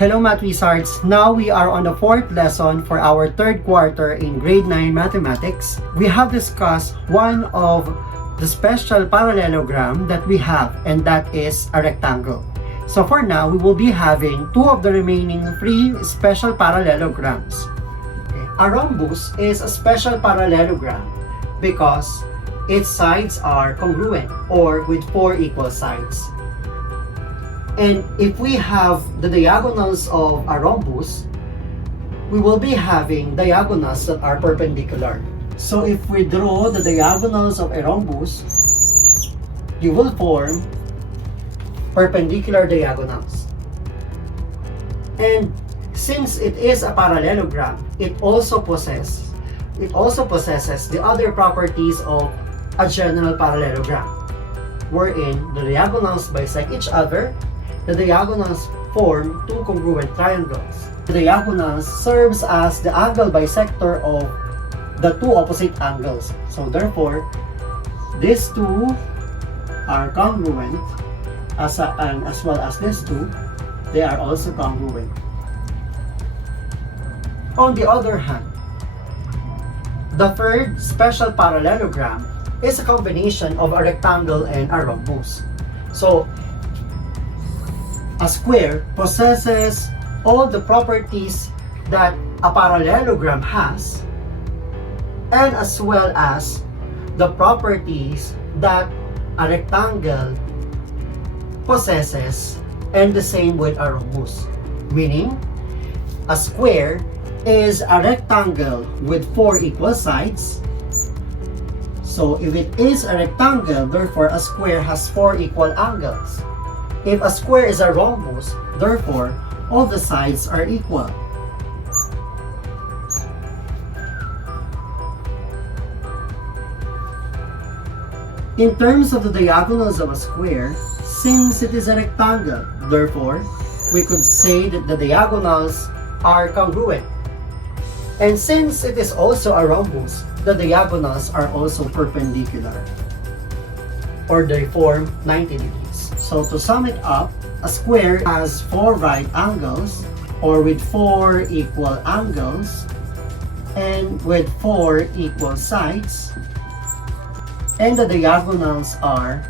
Hello Math Wizards! Now we are on the fourth lesson for our third quarter in grade 9 mathematics. We have discussed one of the special parallelogram that we have, and that is a rectangle. So for now, we will be having two of the remaining three special parallelograms. Okay. A rhombus is a special parallelogram because its sides are congruent or with four equal sides. And if we have the diagonals of a rhombus, we will be having diagonals that are perpendicular. So if we draw the diagonals of a rhombus, you will form perpendicular diagonals. And since it is a parallelogram, it also possesses the other properties of a general parallelogram, wherein the diagonals bisect each other. The diagonals form two congruent triangles. The diagonals serves as the angle bisector of the two opposite angles. So therefore, these two are congruent and as well as these two, they are also congruent. On the other hand, the third special parallelogram is a combination of a rectangle and a rhombus. So a square possesses all the properties that a parallelogram has, and as well as the properties that a rectangle possesses, and the same with a rhombus. Meaning, a square is a rectangle with four equal sides. So if it is a rectangle, therefore a square has four equal angles. If a square is a rhombus, therefore, all the sides are equal. In terms of the diagonals of a square, since it is a rectangle, therefore, we could say that the diagonals are congruent. And since it is also a rhombus, the diagonals are also perpendicular, or they form 90 degrees. So to sum it up, a square has four right angles, or with four equal angles, and with four equal sides, and the diagonals are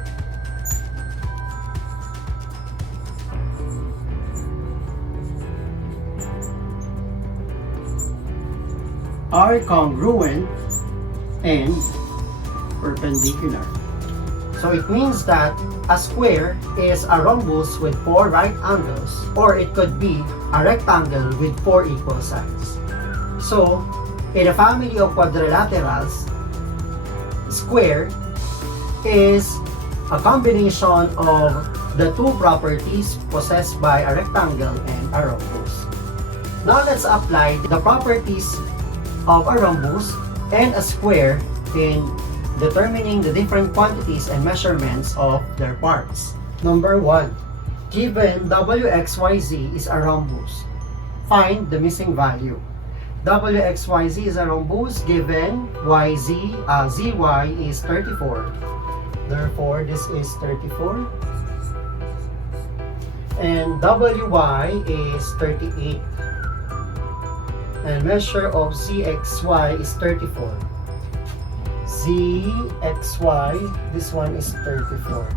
congruent and perpendicular. So it means that a square is a rhombus with four right angles, or it could be a rectangle with four equal sides. So, in a family of quadrilaterals, square is a combination of the two properties possessed by a rectangle and a rhombus. Now let's apply the properties of a rhombus and a square in determining the different quantities and measurements of their parts. Number 1. Given wxyz is a rhombus, find the missing value. wxyz is a rhombus given zy is 34. Therefore, this is 34. And wy is 38. And measure of cxy is 34. Zxy, this one is 34.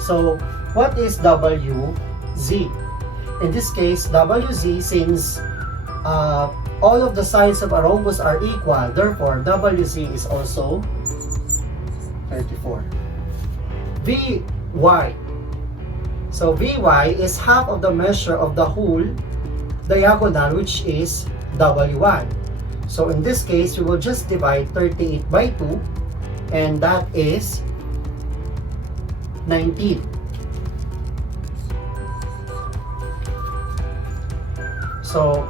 So, what is wz? In this case, wz, since all of the sides of a rhombus are equal, therefore, wz is also 34. Vy. So, vy is half of the measure of the whole diagonal, which is wy. So in this case, we will just divide 38 by 2, and that is 19. So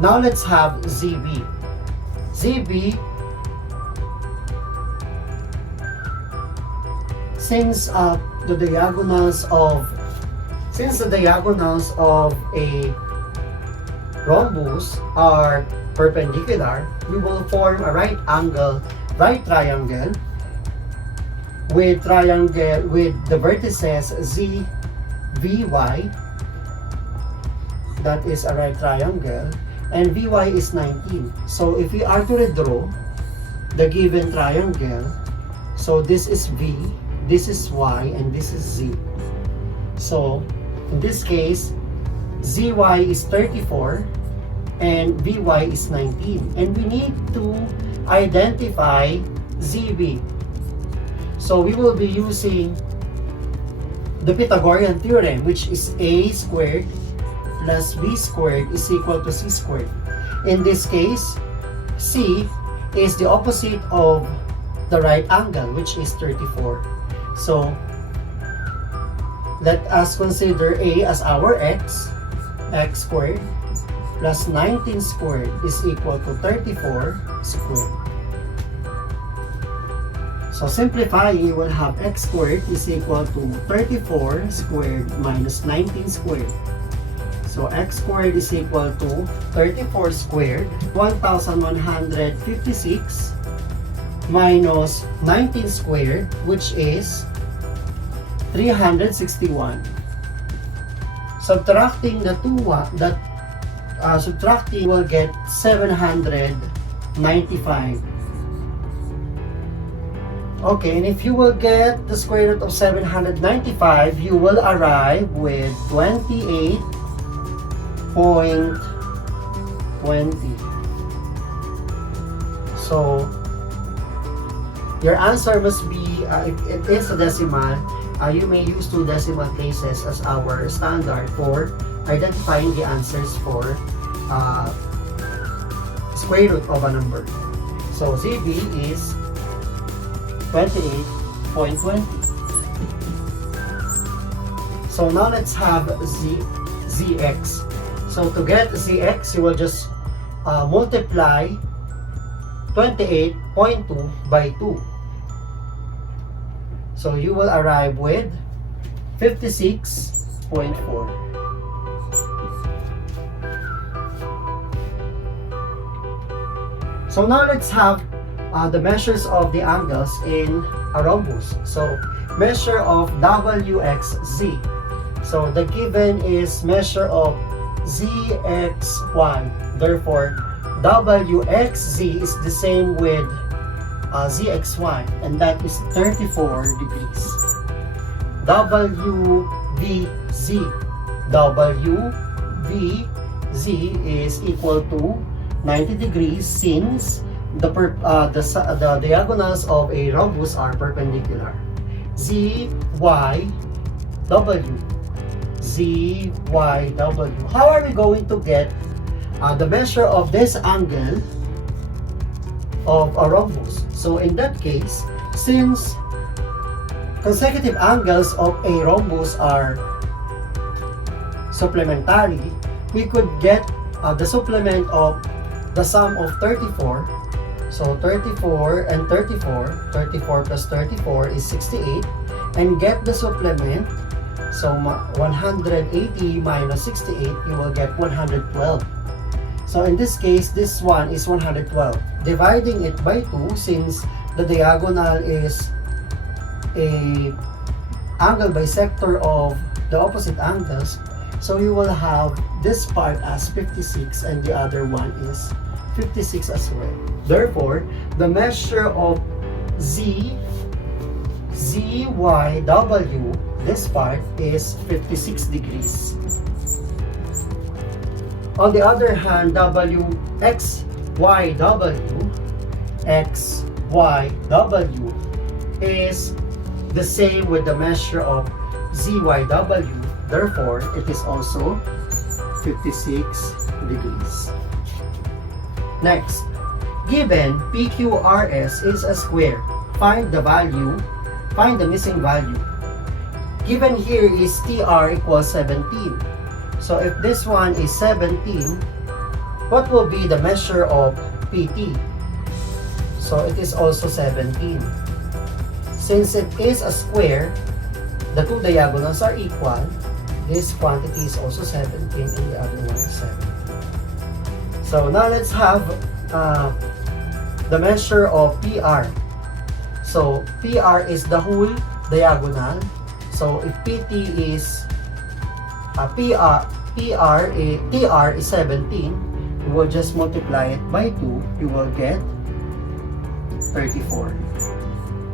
now let's have zb. zb, since the diagonals of a rhombus are perpendicular, we will form a right triangle with the vertices z, VY, that is a right triangle, and VY is 19. So if we are to redraw the given triangle, so this is V, this is Y, and this is Z. So in this case, ZY is 34 and VY is 19. And we need to identify ZB. So we will be using the Pythagorean theorem, which is A squared plus B squared is equal to C squared. In this case, C is the opposite of the right angle, which is 34. So let us consider A as our x squared plus 19 squared is equal to 34 squared. So simplifying, you will have x squared is equal to 34 squared minus 19 squared. So x squared is equal to 34 squared, 1156 minus 19 squared, which is 361. Subtracting the two, subtracting will get 795. Okay, and if you will get the square root of 795, you will arrive with 28.20. So your answer must be, if it is a decimal, you may use 2 decimal places as our standard for identifying the answers for square root of a number. So ZB is 28.20. So now let's have ZX. So to get ZX, you will just multiply 28.2 by 2. So you will arrive with 56.4. So now let's have the measures of the angles in a rhombus. So measure of WXZ. So the given is measure of ZXY. Therefore, WXZ is the same with ZXY, and that is 34 degrees. WVZ. WVZ is equal to 90 degrees since the diagonals of a rhombus are perpendicular. ZYW. ZYW. How are we going to get the measure of this angle of a rhombus? So in that case, since consecutive angles of a rhombus are supplementary, we could get the supplement of the sum of 34. So 34 and 34, 34 plus 34 is 68, and get the supplement. So 180 minus 68, you will get 112. So in this case, this one is 112. Dividing it by 2, since the diagonal is a angle bisector of the opposite angles, so you will have this part as 56 and the other one is 56 as well. Therefore, the measure of ZYW, this part, is 56 degrees. On the other hand, XYW is the same with the measure of ZYW. Therefore, it is also 56 degrees. Next, given PQRS is a square, find the missing value. Given here is TR equals 17. So if this one is 17, what will be the measure of PT? So it is also 17. Since it is a square, the two diagonals are equal. This quantity is also 17 and the other one is 17. So now let's have the measure of PR. So PR is the whole diagonal. So if PT is TR is 17. You will just multiply it by 2. You will get 34.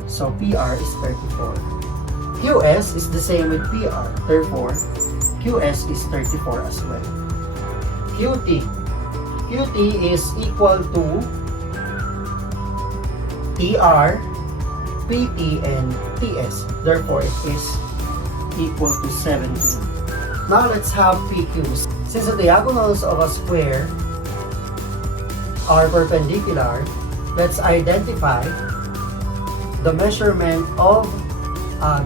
So PR is 34. QS is the same with PR. Therefore, QS is 34 as well. QT. QT is equal to TR, PT, and TS. Therefore, it is equal to 17. Now, let's have PQs. Since the diagonals of a square are perpendicular, let's identify the measurement of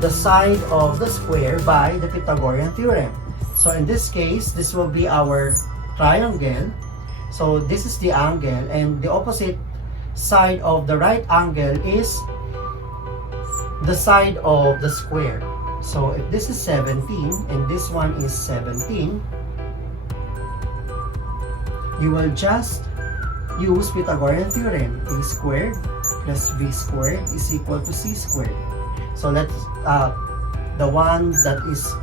the side of the square by the Pythagorean theorem. So in this case, this will be our triangle. So this is the angle, and the opposite side of the right angle is the side of the square. So if this is 17 and this one is 17, you will just use Pythagorean theorem. A squared plus b squared is equal to c squared. So let's the one that is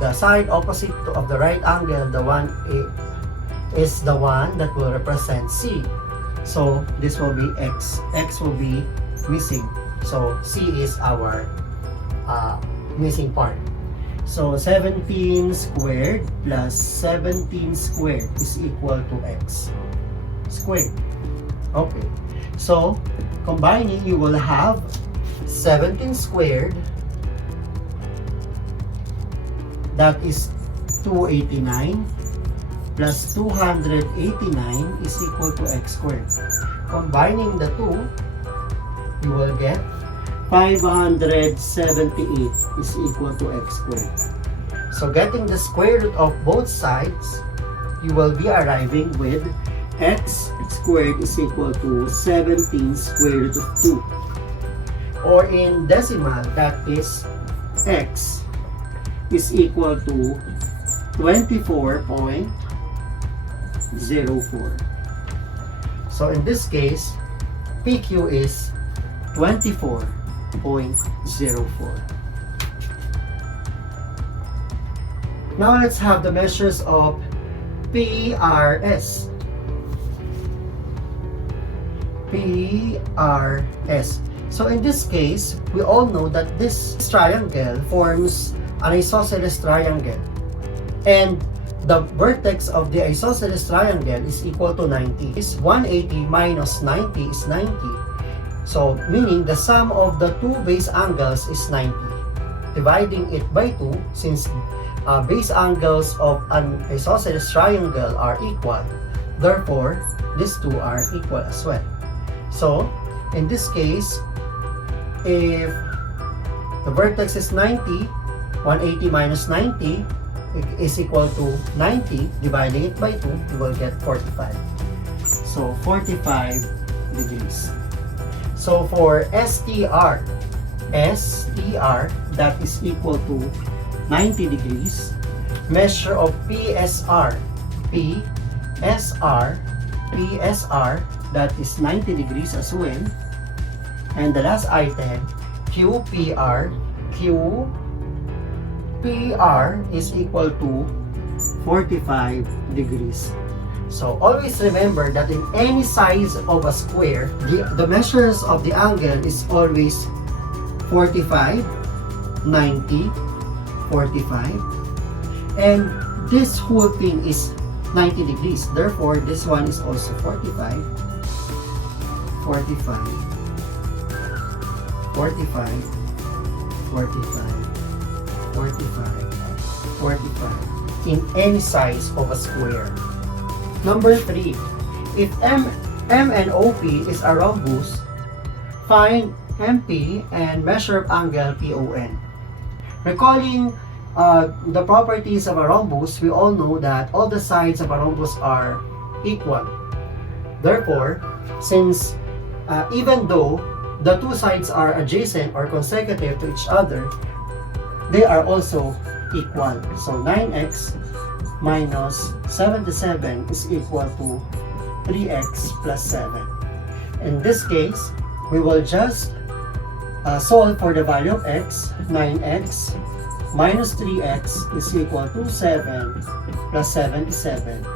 the side opposite of the right angle, the one is the one that will represent c. So this will be x. X will be missing. So c is our missing part. So 17 squared plus 17 squared is equal to x squared. Okay. So combining, you will have 17 squared, that is 289, plus 289 is equal to x squared. Combining the two, you will get 578 is equal to x squared. So getting the square root of both sides, you will be arriving with x squared is equal to 17 square root of 2. Or in decimal, that is x is equal to 24.04. So in this case, PQ is 24.04. Now let's have the measures of PRS. PRS. So in this case, we all know that this triangle forms an isosceles triangle, and the vertex of the isosceles triangle is equal to 90. Is 180 minus 90 is 90. So meaning the sum of the two base angles is 90. Dividing it by 2, since base angles of an isosceles triangle are equal, therefore these two are equal as well. So in this case, if the vertex is 90, 180 minus 90 is equal to 90. Dividing it by 2, you will get 45. So 45 degrees. So for STR, that is equal to 90 degrees. Measure of PSR, that is 90 degrees as well. And the last item, QPR is equal to 45 degrees. So always remember that in any size of a square, the measures of the angle is always 45, 90, 45. And this whole thing is 90 degrees. Therefore, this one is also 45, 45, 45, 45, 45, 45 in any size of a square. Number 3, if M and OP is a rhombus, find MP and measure angle PON. Recalling the properties of a rhombus, we all know that all the sides of a rhombus are equal. Therefore, since even though the two sides are adjacent or consecutive to each other, they are also equal. So 9x minus 77 is equal to 3x plus 7. In this case, we will just solve for the value of x. 9x minus 3x is equal to 7 plus 77.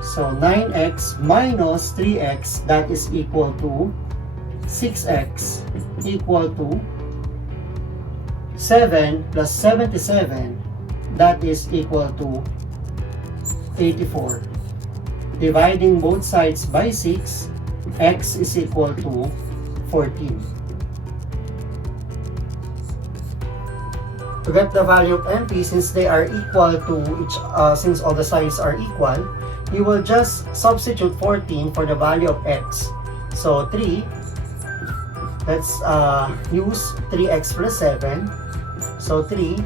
So 9x minus 3x, that is equal to 6x equal to 7 plus 77, that is equal to 84. Dividing both sides by 6, x is equal to 14. To get the value of MP, since they are equal to each, since all the sides are equal, you will just substitute 14 for the value of x. So 3, let's use 3x plus 7. So 3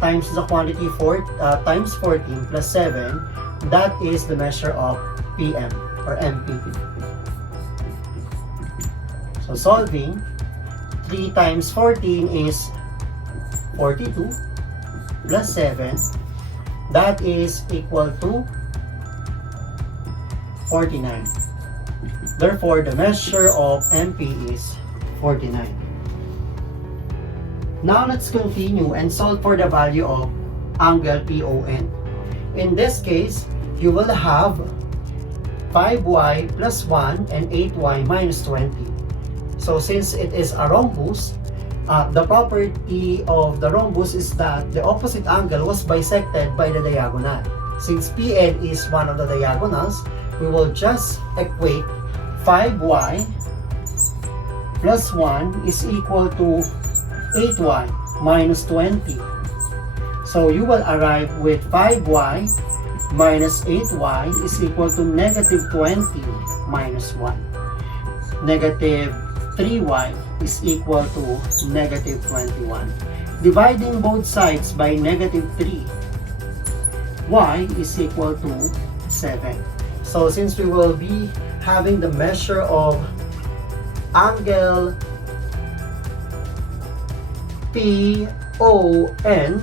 times the quantity 4 times 14 plus 7, that is the measure of PM or MP. So solving, 3 times 14 is 42 plus 7, that is equal to 49. Therefore, the measure of MP is 49. Now let's continue and solve for the value of angle PON. In this case, you will have 5y plus 1 and 8y minus 20. So since it is a rhombus, the property of the rhombus is that the opposite angle was bisected by the diagonal. Since PN is one of the diagonals, we will just equate 5y plus 1 is equal to 8y minus 20. So you will arrive with 5y minus 8y is equal to negative 20 minus 1. Negative 3y is equal to negative 21. Dividing both sides by negative 3, y is equal to 7. So since we will be having the measure of angle PON,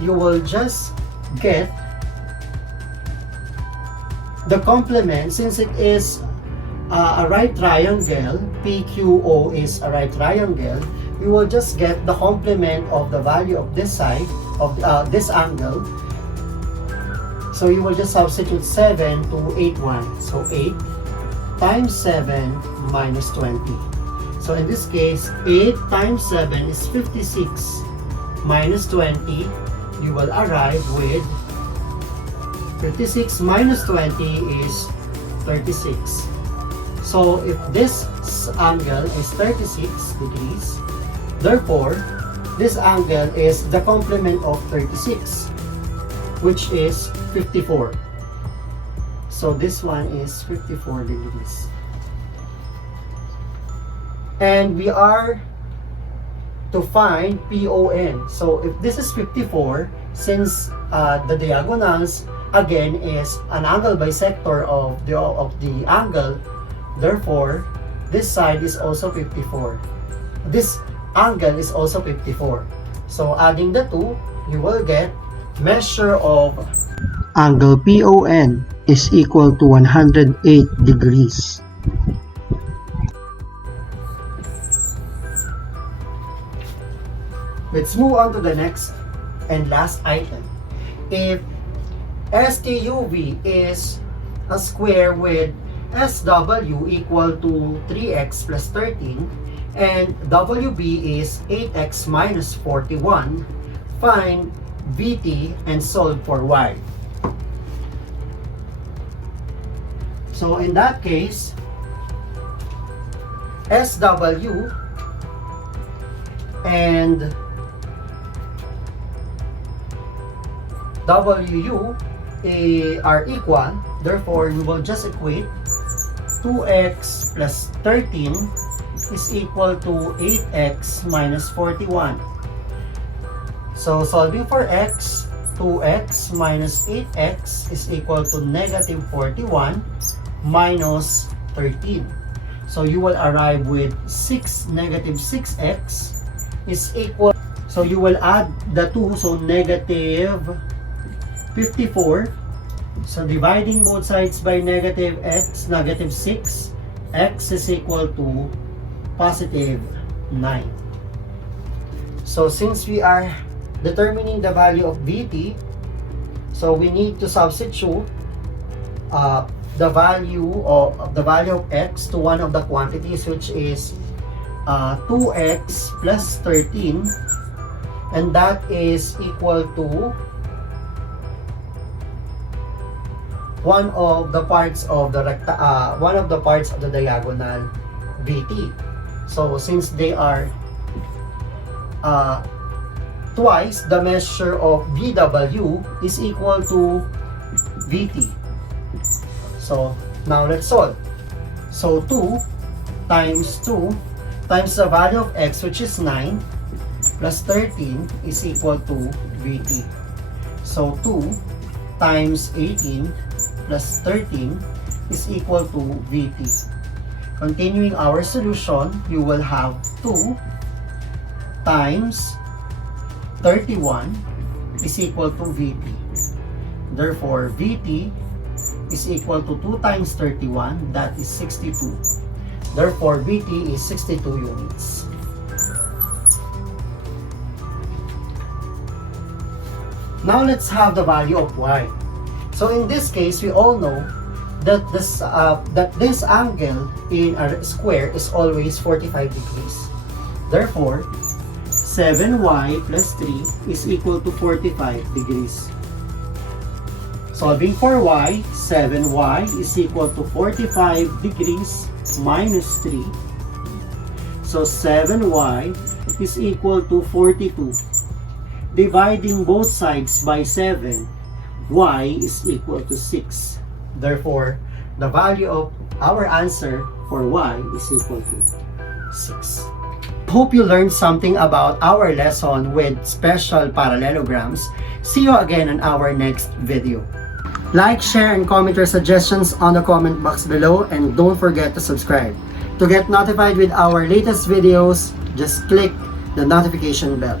you will just get the complement. Since it is a right triangle, PQO is a right triangle, we will just get the complement of the value of this side of this angle. So you will just substitute 7 to 81. So 8 times 7 minus 20. So in this case, 8 times 7 is 56 minus 20. You will arrive with 56 minus 20 is 36. So if this angle is 36 degrees, therefore this angle is the complement of 36, which is 54. So this one is 54 degrees. And we are to find PON. So if this is 54, since the diagonals again is an angle bisector of the angle, therefore this side is also 54. This angle is also 54. So adding the two, you will get measure of angle PON is equal to 108 degrees. Let's move on to the next and last item. If STUV is a square with SW equal to 3x plus 13 and WB is 8x minus 41, find VT and solve for y. So in that case, SW and WU are equal, therefore we will just equate 2x plus 13 is equal to 8x minus 41. So solving for x, 2x minus 8x is equal to negative 41 minus 13. So you will arrive with negative 6x is equal, so you will add the 2, so negative 54. So dividing both sides by negative x, negative 6, x is equal to positive 9. So since we are determining the value of Vt, so we need to substitute the value of x to one of the quantities, which is 2x plus 13, and that is equal to one of the parts of the diagonal Vt. So since they are twice the measure of Vw is equal to Vt. So now let's solve. So 2 times the value of x, which is 9, plus 13 is equal to Vt. So 2 times 18 plus 13 is equal to Vt. Continuing our solution, you will have 2 times 31 is equal to Vt. Therefore, Vt is equal to 2 times 31, that is 62. Therefore, Vt is 62 units. Now let's have the value of y. So in this case, we all know that this angle in a square is always 45 degrees. Therefore, 7y plus 3 is equal to 45 degrees. Solving for y, 7y is equal to 45 degrees minus 3. So 7y is equal to 42. Dividing both sides by 7, y is equal to 6. Therefore, the value of our answer for y is equal to 6. Hope you learned something about our lesson with special parallelograms. See you again in our next video. Like, share, and comment your suggestions on the comment box below, and don't forget to subscribe. To get notified with our latest videos, just click the notification bell.